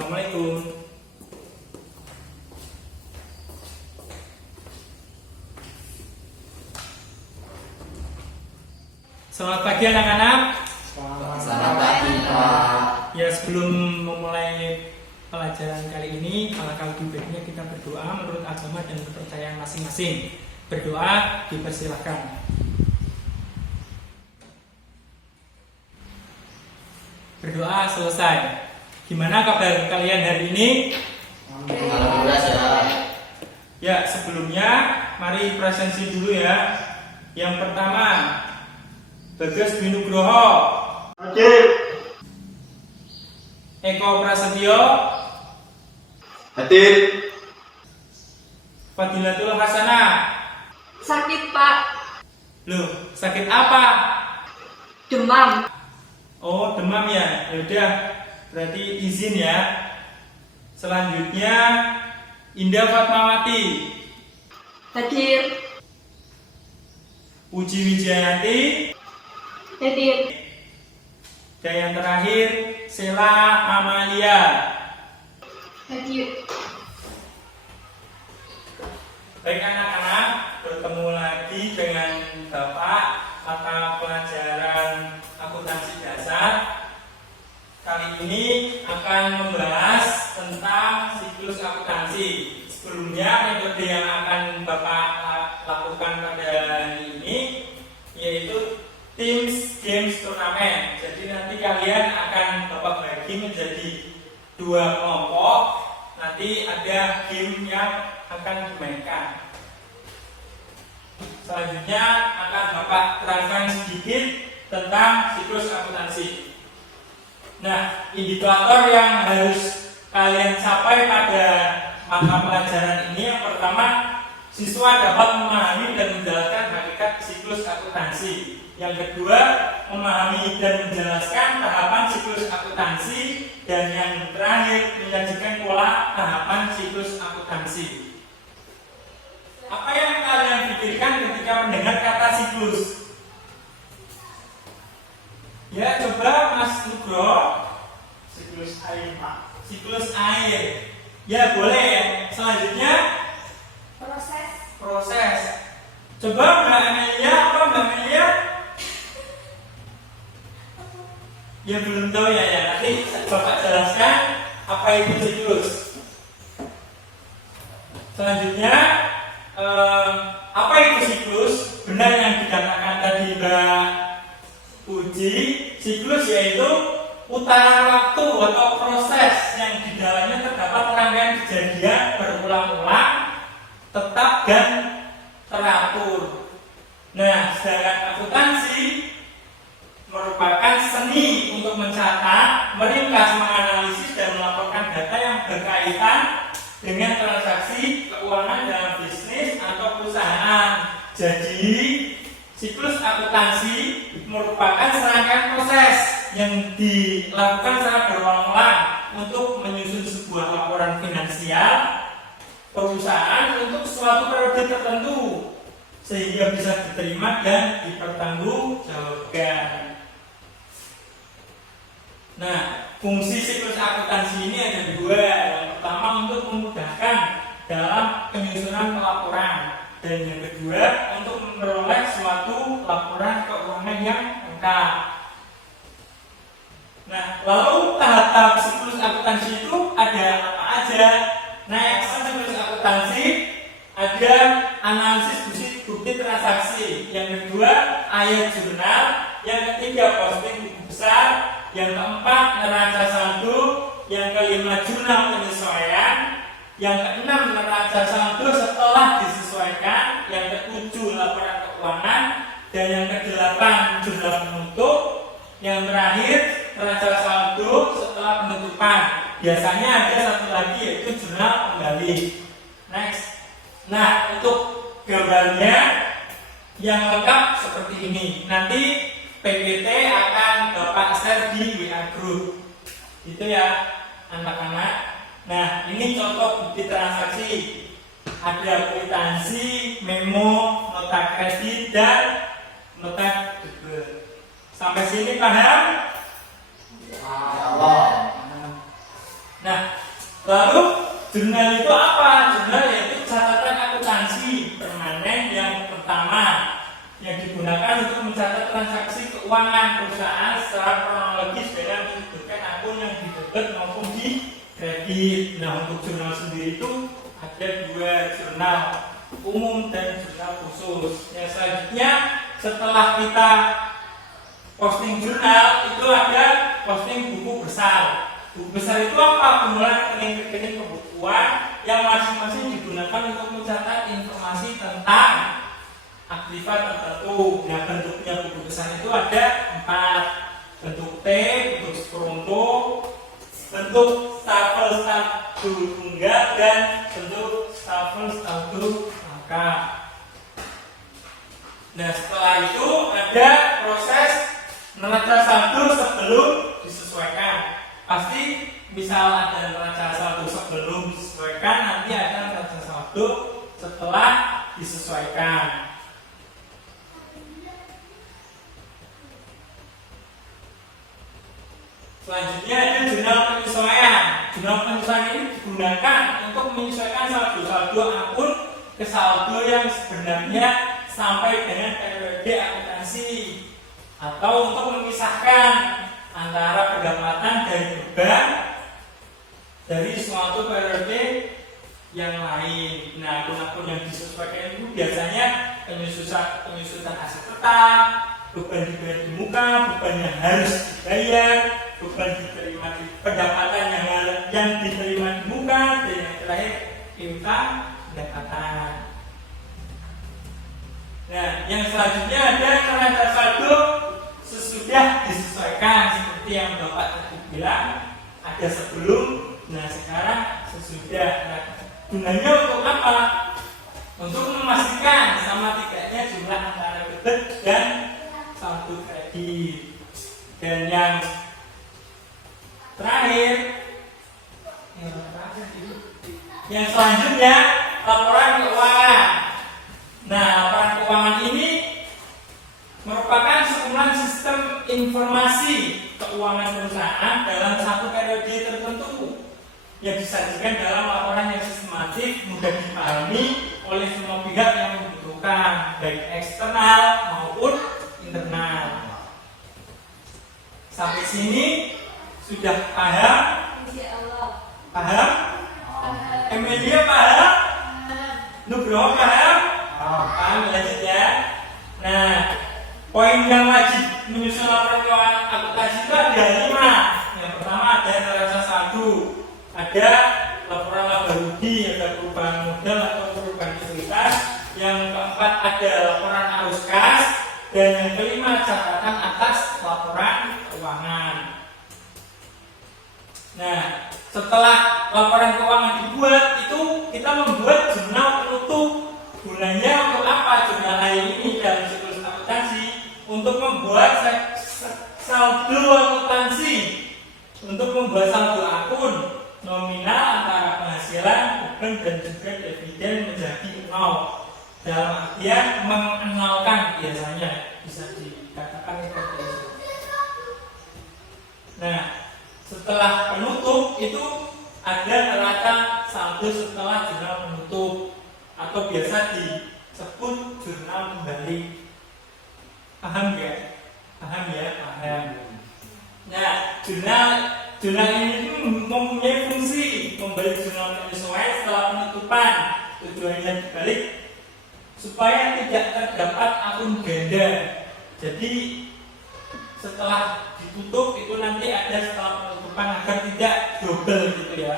Assalamualaikum. Selamat pagi anak-anak. Selamat pagi, Pak. Ya, sebelum memulai pelajaran kali ini, alangkah lebih baiknya kita berdoa menurut agama dan kepercayaan masing-masing. Berdoa dipersilahkan. Berdoa selesai. Gimana kabar kalian hari ini? Alhamdulillah sehat. Ya, sebelumnya mari presensi dulu ya. Yang pertama, Bagas Dwi Nugroho. Hadir. Eko Prasetyo. Hadir. Fadilatul Hasanah. Sakit, Pak. Loh, sakit apa? Demam. Oh, demam ya. Yaudah, berarti izin ya. Selanjutnya Indah Fatmawati. Hadir. Puji Wijayanti. Hadir. Dan yang terakhir Sela Amalia. Hadir. Baik anak-anak, bertemu lagi dengan Bapak mata pelajaran akuntansi dasar. Kali ini akan membahas tentang siklus akuntansi. Sebelumnya metode yang akan Bapak lakukan pada hari ini yaitu Teams Games Turnamen. Jadi nanti kalian akan Bapak bagi menjadi dua kelompok. Nanti ada game yang akan dimainkan. Selanjutnya akan Bapak terangkan sedikit tentang siklus akuntansi. Nah, indikator yang harus kalian capai pada mata pelajaran ini yang pertama, siswa dapat memahami dan menjelaskan hakikat siklus akuntansi. Yang kedua, memahami dan menjelaskan tahapan siklus akuntansi. Dan yang terakhir, menyajikan pola tahapan siklus akuntansi. Apa yang kalian pikirkan ketika mendengar kata siklus? Ya, coba Mas Nugroho. Siklus air, Pak. Siklus air. Ya, boleh ya. Selanjutnya proses. Coba Mbak Amelia, apa Mbak Amelia? Ya belum tahu ya. Nanti Bapak jelaskan apa itu siklus. Selanjutnya, apa itu siklus? Benar yang dikatakan tadi Mbak Puji, siklus yaitu putaran waktu atau proses yang di dalamnya terdapat rangkaian kejadian berulang-ulang, tetap dan teratur. Nah, sedangkan akuntansi merupakan seni untuk mencatat, meringkas, menganalisis dan melaporkan data yang berkaitan dengan transaksi keuangan dalam bisnis atau perusahaan. Jadi, siklus akuntansi merupakan serangkaian proses yang dilakukan secara berulang-ulang untuk menyusun sebuah laporan finansial perusahaan untuk suatu periode tertentu sehingga bisa diterima dan dipertanggungjawabkan. Nah, fungsi siklus akuntansi ini ada dua. Yang pertama untuk memudahkan dalam penyusunan pelaporan, dan yang kedua untuk memperoleh suatu laporan keuangan yang lengkap. Nah, lalu tahap-tahap siklus akuntansi itu ada apa aja? Nah, yang pertama siklus akuntansi ada analisis bukti transaksi, yang kedua ayat jurnal, yang ketiga posting buku besar, yang keempat neraca saldo, yang kelima jurnal penyesuaian, yang keenam neraca saldo setelah disesuaikan, yang ketujuh laporan keuangan, dan yang kedelapan jurnal penutup, yang terakhir neraca saldo setelah penutupan. Biasanya ada satu lagi yaitu jurnal kembali. Next. Nah, untuk gambarnya yang lengkap seperti ini. Nanti PPT akan Bapak share di WA Group. Itu ya anak-anak. Nah, ini contoh bukti transaksi. Ada kwitansi, memo, nota kredit, dan nota debit. Sampai sini paham? Allah. Nah, Lalu jurnal itu apa? Jurnal yaitu catatan akuntansi permanen yang pertama yang digunakan untuk mencatat transaksi keuangan perusahaan secara kronologis dengan menyebutkan akun yang di debit maupun di kredit. Nah, untuk jurnal sendiri itu ada dua jurnal, umum dan jurnal khusus. Yang selanjutnya setelah kita posting jurnal itu ada posting buku besar. Buku besar itu apa? Kumpulan rekening-rekening pembukuan yang masing-masing digunakan untuk mencatat informasi tentang aktiva tertentu. Nah, bentuknya buku besar itu ada 4, bentuk T, bentuk Spronto, bentuk stapel tunggal dan bentuk stapel lengkap. Nah, setelah itu ada proses neraca saldo sebelum disesuaikan. Pasti misal ada neraca saldo sebelum disesuaikan, nanti ada neraca saldo setelah disesuaikan. Selanjutnya ada jurnal penyesuaian. Jurnal penyesuaian ini digunakan untuk menyesuaikan saldo-saldo akun ke saldo yang sebenarnya sampai dengan periode akuntansi, atau untuk memisahkan antara pendapatan dan beban dari suatu periode yang lain. Nah, akun-akun yang disesuaikan itu biasanya penyusutan aset tetap, beban dibayar di muka, beban yang harus dibayar, beban diterima di pendapatan yang diterima di muka, dan yang terakhir piutang pendapatan. Nah, yang selanjutnya ada neraca saldo sesudah disesuaikan, seperti yang Bapak tadi bilang, ada sebelum, nah sekarang sesudah. Nah, gunanya untuk apa? Untuk memastikan sama tidaknya jumlah antara debit dan saldo kredit. Dan yang terakhir, yang selanjutnya laporan keuangan. Nah, laporan keuangan ini merupakan sekumpulan sistem informasi keuangan perusahaan dalam satu periode tertentu yang disajikan dalam laporan yang sistematis, mudah dipahami oleh semua pihak yang membutuhkan, baik eksternal maupun internal. Sampai sini sudah paham? Paham? Emilia paham? Nugroho paham? Paham, lanjut ya. Nah, poin yang wajib menyusun laporan keuangan akuntansi itu ada 5. Yang pertama ada neraca saldo, ada laporan laba rugi, ada perubahan modal atau perubahan ekuitas. Yang keempat ada laporan arus kas, dan yang kelima catatan atas laporan keuangan. Nah, setelah laporan keuangan dibuat, itu kita membuat jurnal penutup. Gunanya untuk apa jurnal ini dalam siklus akuntansi? Untuk membuat saldo akuntansi, untuk membuat saldo akun nominal antara penghasilan, beban dan juga dividen menjadi 0. Dalam artian mengenalkan, biasanya bisa dikatakan seperti itu. Nah, setelah penutup itu ada neraca saldo setelah jurnal penutup, atau biasa disebut jurnal kembali. Paham ya? Paham ya? Paham. Nah, jurnal ini mempunyai fungsi memberi jurnal penyesuaian setelah penutupan. Tujuannya dibalik supaya tidak terdapat akun ganda. Jadi setelah ditutup itu nanti ada setelah penutupan agar tidak double gitu ya.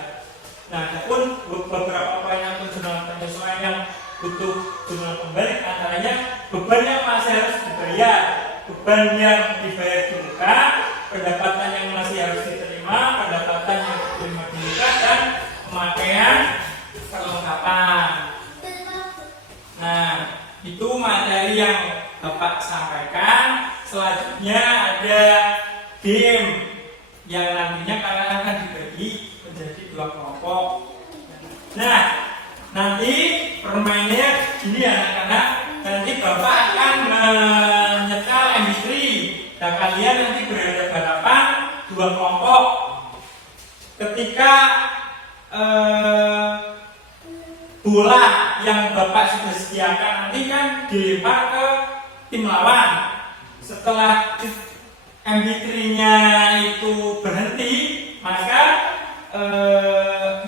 Nah, adapun beberapa poin akun jurnal penyesuaian yang butuh jurnal kembali, antaranya beban yang masih harus dibayar, beban yang dibayar di muka, pendapatan yang masih harus diterima, pendapatan yang diterima di muka, dan pemakaian perlengkapan. Nah, itu materi yang Bapak sampaikan. Selanjutnya ada game yang nantinya kalian akan dibagi menjadi 2 kelompok. Nah, nanti permainnya ini anak-anak, nanti Bapak akan menyetel MP3 dan kalian nanti berhadapan 2 kelompok. Ketika bola yang Bapak sudah sediakan nanti kan dilempar ke tim lawan. Setelah MP3-nya itu berhenti, maka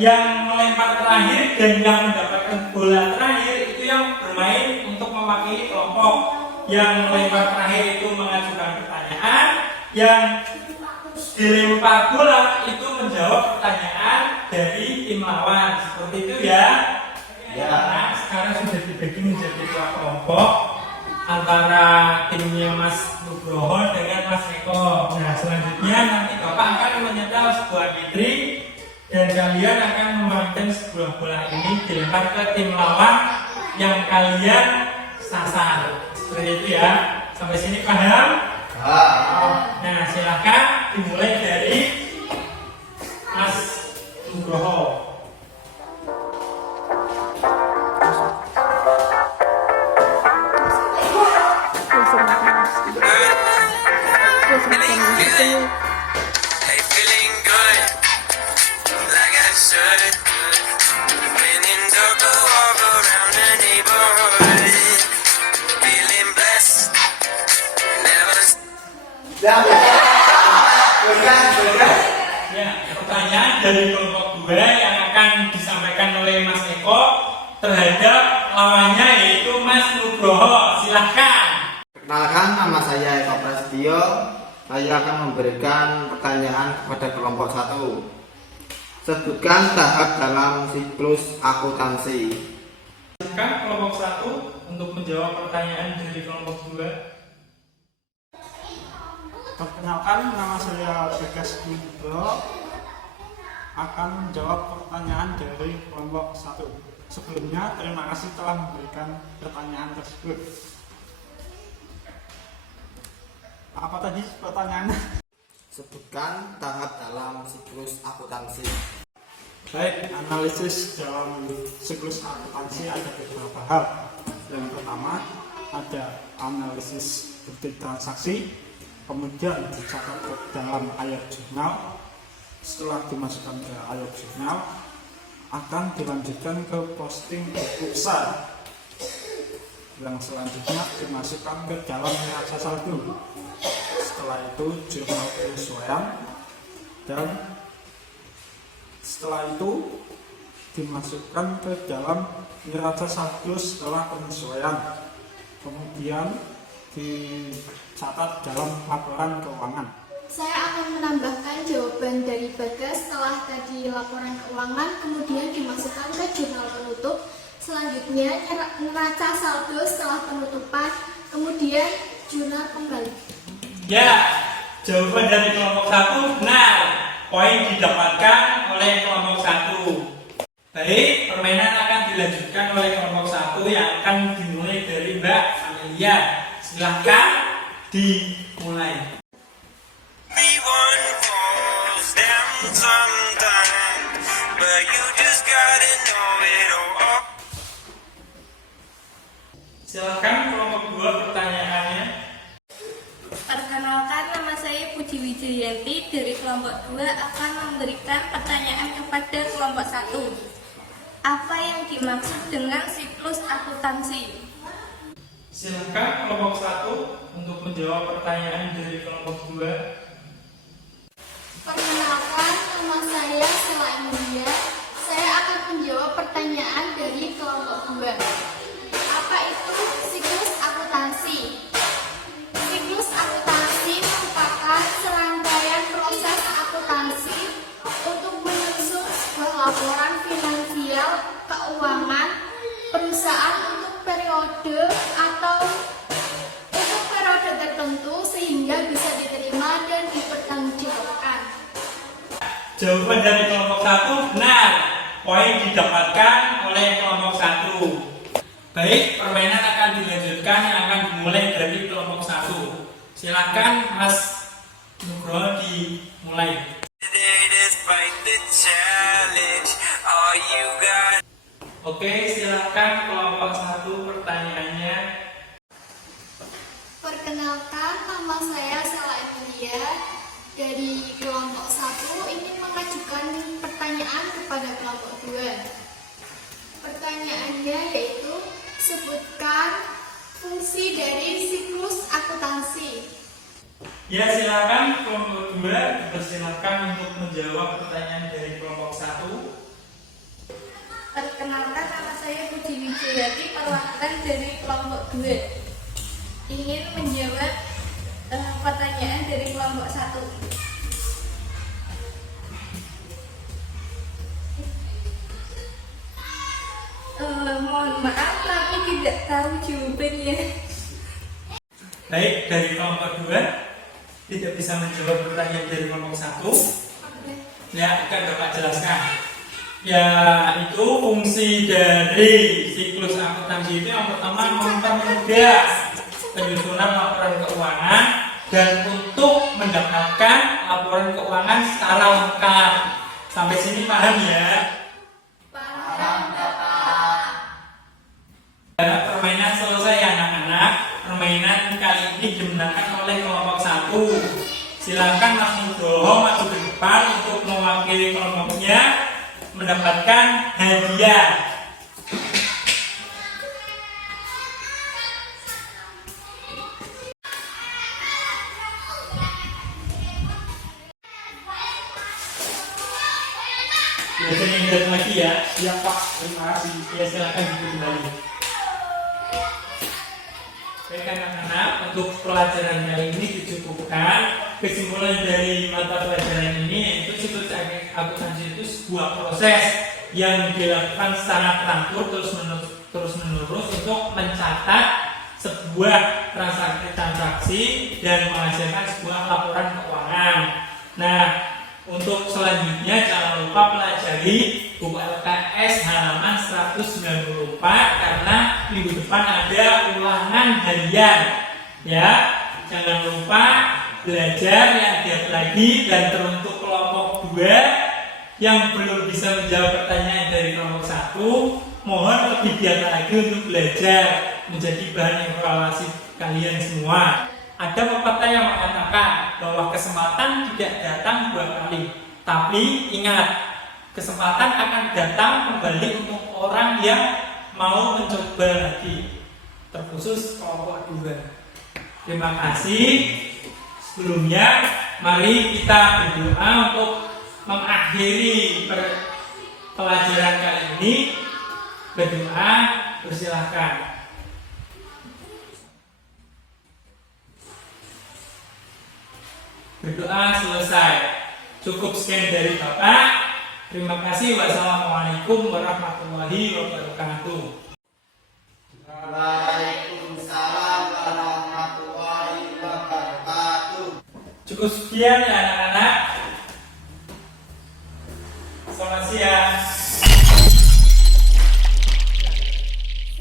yang melempar terakhir dan yang mendapatkan bola terakhir itu yang bermain untuk mewakili kelompok. Yang melempar terakhir itu mengajukan pertanyaan, yang dilempar bola itu menjawab pertanyaan dari tim lawan. Seperti itu ya. Ya. Nah, sekarang sudah dibagi menjadi dua kelompok antara timnya Mas Nugroho dengan Mas Eko. Nah, selanjutnya nanti Bapak akan menyetel sebuah MP3 dan kalian akan memainkan sebuah bola ini dilempar ke tim lawan yang kalian sasar. Seperti itu ya. Sampai sini paham? Nah, silahkan dimulai dari Mas Nugroho. Hey, feeling good, like I should. Winning go walk around the neighborhood. Feeling blessed, never. Ya, pertanyaan dari kelompok 2 yang akan disampaikan oleh Mas Eko terhadap lawannya yaitu Mas Nugroho. Silahkan. Perkenalkan, nama saya Eko Prasetyo. Saya akan memberikan pertanyaan kepada kelompok 1. Sebutkan tahap dalam siklus akuntansi. Silakan kelompok 1 untuk menjawab pertanyaan dari kelompok 2. Perkenalkan, nama saya Bagas Nugroho, akan menjawab pertanyaan dari kelompok 1. Sebelumnya, terima kasih telah memberikan pertanyaan tersebut. Apa tadi pertanyaannya? Sebutkan tahap dalam siklus akuntansi. Baik, analisis dalam siklus akuntansi ada beberapa hal. Yang pertama, ada analisis bukti transaksi, kemudian dicatat ke dalam ayat jurnal. Setelah dimasukkan ke ayat jurnal, akan dilanjutkan ke posting buku besar. Yang selanjutnya dimasukkan ke dalam neraca saldo. Setelah itu jurnal penyesuaian, dan setelah itu dimasukkan ke dalam neraca saldo setelah penyesuaian. Kemudian dicatat dalam laporan keuangan. Saya akan menambahkan jawaban dari Bagas setelah tadi laporan keuangan, kemudian dimasukkan ke jurnal penutup. Selanjutnya neraca saldo setelah penutupan, kemudian jurnal kembali. Ya, jawaban dari kelompok 1 benar. Poin didapatkan oleh kelompok 1. Baik, permainan akan dilanjutkan oleh kelompok 1 yang akan dimulai dari Mbak Amelia. Silahkan dimulai. Everyone falls down sometime, but you just gotta know it all. Silahkan kelompok 2 pertanyaannya. Perkenalkan, nama saya Puji Wijayanti dari kelompok 2 akan memberikan pertanyaan kepada kelompok 1. Apa yang dimaksud dengan siklus akuntansi? Silahkan kelompok 1 untuk menjawab pertanyaan dari kelompok 2. Perkenalkan, nama saya Sela Emilia. Saya akan menjawab pertanyaan dari kelompok 2. Apa itu siklus akuntansi? Siklus akuntansi merupakan serangkaian proses akuntansi untuk menyusun sebuah laporan finansial keuangan perusahaan untuk periode atau untuk periode tertentu sehingga bisa diterima dan dipertanggungjawabkan. Jawaban dari kelompok 1 benar. Poin didapatkan oleh kelompok 1. Baik, permainan akan dilanjutkan yang akan dimulai dari kelompok 1. Silakan Mas Nugroho dimulai. Today, despite the challenge, all you got. Oke, silakan kelompok 1 pertanyaannya. Perkenalkan, nama saya Sela Emilia dari kelompok 1 ingin mengajukan pertanyaan pertanyaan kepada kelompok 2. Pertanyaannya yaitu, sebutkan fungsi dari siklus akuntansi. Ya, silakan kelompok 2 dipersilakan untuk menjawab pertanyaan dari kelompok 1. Perkenalkan, nama saya Budi Wijayati, perwakilan dari kelompok 2. Ingin menjawab pertanyaan dari kelompok 1. Mohon maaf, tapi tidak tahu jawabannya. Baik, dari kelompok 2 tidak bisa menjawab pertanyaan dari kelompok 1. Ya, akan Bapak jelaskan. Ya, itu fungsi dari siklus akuntansi itu yang pertama mempermudah penyusunan laporan keuangan dan untuk mendapatkan laporan keuangan secara lengkap. Sampai sini paham ya? Permainan selesai anak-anak. Permainan kali ini dimenangkan oleh kelompok 1. Silakan Mas Nugroho maju ke depan untuk mewakili kelompoknya mendapatkan hadiah. Biasanya ingat lagi ya. Iya Pak, terima kasih. Ya, silakan kembali. Baik anak-anak, untuk pelajaran kali ini dicukupkan. Kesimpulan dari mata pelajaran ini yaitu siklus akuntansi itu sebuah proses yang dilakukan secara teratur terus-menerus untuk mencatat sebuah transaksi dan menghasilkan sebuah laporan keuangan. Nah, untuk selanjutnya jangan lupa pelajari buku LKS halaman 194 karena minggu depan ada ulangan harian. Ya, jangan lupa belajar yang giat lagi. Dan teruntuk kelompok 2 yang belum bisa menjawab pertanyaan dari kelompok 1, mohon lebih giat lagi untuk belajar menjadi bahan evaluasi kalian semua. Ada pepatah yang mengatakan bahwa kesempatan tidak datang 2 kali, tapi ingat, kesempatan akan datang kembali untuk orang yang mau mencoba lagi, terkhusus kelompok 2. Terima kasih. Sebelumnya, mari kita berdoa untuk mengakhiri pelajaran kali ini. Berdoa, persilahkan. Berdoa selesai. Cukup sekian dari Bapak. Terima kasih. Wassalamualaikum warahmatullahi wabarakatuh. Waalaikumsalam warahmatullahi wabarakatuh. Cukup sekian ya anak-anak. Selamat siang.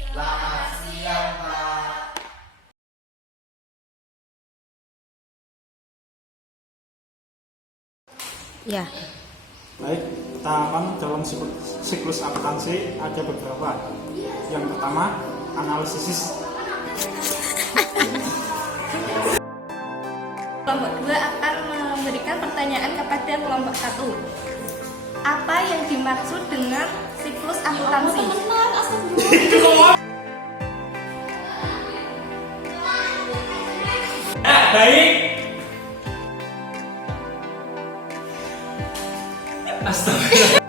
Selamat siang, Pak. Ya. Baik, tahapan dalam siklus akuntansi ada beberapa. Yang pertama, analisis. Kelompok 2 akan memberikan pertanyaan kepada kelompok 1. Apa yang dimaksud dengan siklus akuntansi? Baik. Astagfirullah.